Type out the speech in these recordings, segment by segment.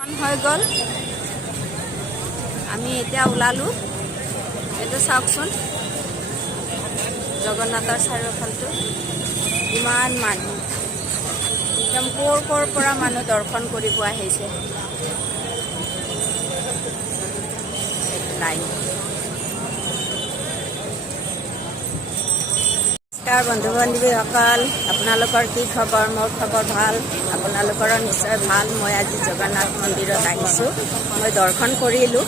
হৈ গ'ল আমি এতিয়া ওলালো এইটো চাওকচোন জগন্নাথৰ চাৰিওফালটো ইমান মানুহ একদম ক'ৰ পৰা মানুহ দৰ্শন কৰিব আহিছে লাইন নমস্কাৰ বন্ধু বান্ধৱীসকল আপোনালোকৰ কি খবৰ মোৰ খবৰ ভাল আপোনালোকৰ নিশ্চয় ভাল মই আজি জগন্নাথ মন্দিৰত আহিছোঁ মই দৰ্শন কৰিলোঁ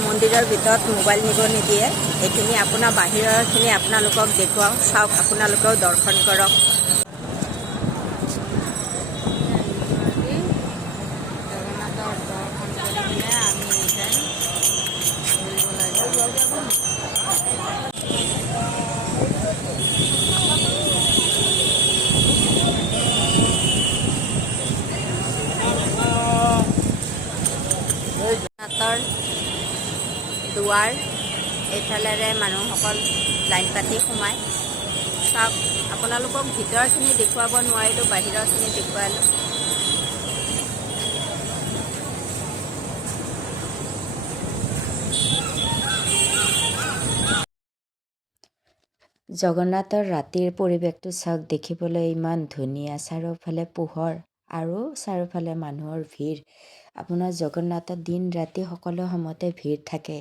মন্দিৰৰ ভিতৰত মোবাইল নিব নিদিয়ে এইখিনি আপোনাৰ বাহিৰৰখিনি আপোনালোকক দেখুৱাওঁ চাওক আপোনালোকেও দৰ্শন কৰক দুৱাৰ এইফালেৰে মানুহসকল লাইন পাতি সোমায় চাওক আপোনালোকক ভিতৰখিনি দেখুৱাব নোৱাৰিলোঁ বাহিৰৰখিনি দেখুৱালোঁ জগন্নাথৰ ৰাতিৰ পৰিৱেশটো চাওক দেখিবলৈ ইমান ধুনীয়া চাৰিওফালে পোহৰ আৰু চাৰিওফালে মানুহৰ ভিৰ আপোনাৰ জগন্নাথত দিন ৰাতি সকলো সময়তে ভিৰ থাকে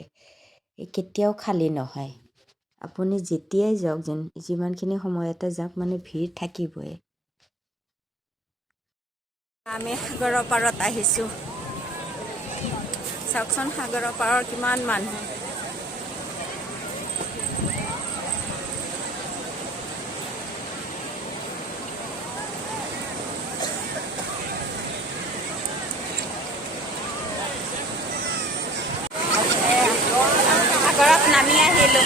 কেতিয়াও খালী নহয় আপুনি যেতিয়াই যাওক যিমানখিনি সময়তে যাওক মানে ভিৰ থাকিবই আমি সাগৰৰ পাৰত আহিছোঁ চাওকচোন সাগৰৰ পাৰৰ কিমান মানুহ সাগৰত নামি আহিলোঁ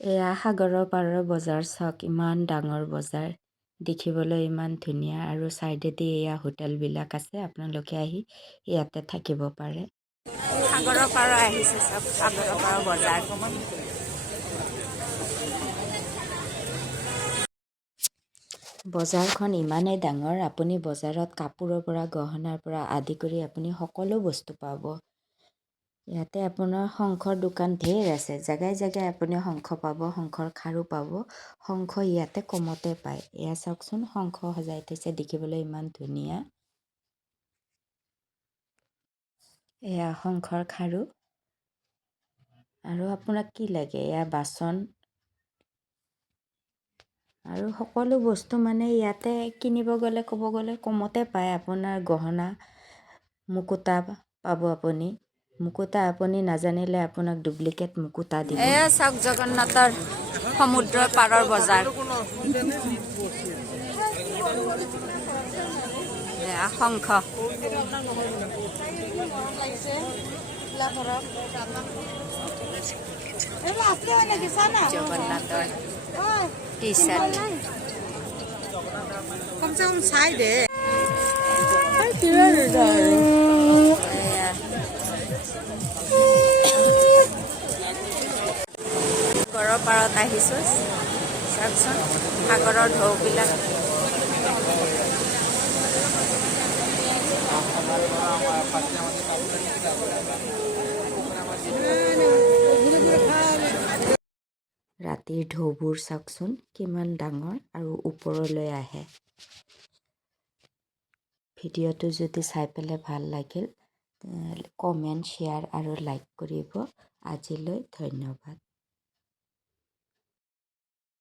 এয়া সাগৰৰ পাৰৰ বজাৰ চাওক ইমান ডাঙৰ বজাৰ দেখিবলৈ ইমান ধুনীয়া আৰু চাইডেদি এয়া হোটেলবিলাক আছে আপোনালোকে আহি ইয়াতে থাকিব পাৰে সাগৰৰ পাৰ আহিছে চব সাগৰৰ পাৰ বজাৰ বজাৰখন ইমানেই ডাঙৰ আপুনি বজাৰত কাপোৰৰ পৰা গহনাৰ পৰা আদি কৰি আপুনি সকলো বস্তু পাব ইয়াতে আপোনাৰ শংখৰ দোকান ঢেৰ আছে জেগাই জেগাই আপুনি শংখ পাব শংখৰ খাৰু পাব শংখ ইয়াতে কমতে পায় এয়া চাওকচোন শংখ সজাই থৈছে দেখিবলৈ ইমান ধুনীয়া এয়া শংখৰ খাৰু আৰু আপোনাক কি লাগে এয়া বাচন আৰু সকলো বস্তু মানে ইয়াতে কিনিব গ'লে ক'ব গ'লে কমতে পায় আপোনাৰ গহনা মুকুতা পাব আপুনি মুকুতা আপুনি নাজানিলে আপোনাক ডুপ্লিকেট মুকুতা দিব এয়া চাওক জগন্নাথৰ সমুদ্ৰৰ পাৰৰ বজাৰ এয়া শংখ জগন্নাথৰ টি-চাৰ্ট कम से कम साई दे ঘৰৰ পাৰত আহিছোঁ চাওকচোন সাগৰৰ ঢৌবিলাক ৰাতিৰ ঢৌবোৰ চাওকচোন কিমান ডাঙৰ আৰু ওপৰলৈ আহে ভিডিঅ'টো যদি চাই পেলাই ভাল লাগিল কমেণ্ট শ্বেয়াৰ আৰু লাইক কৰিব আজিলৈ ধন্যবাদ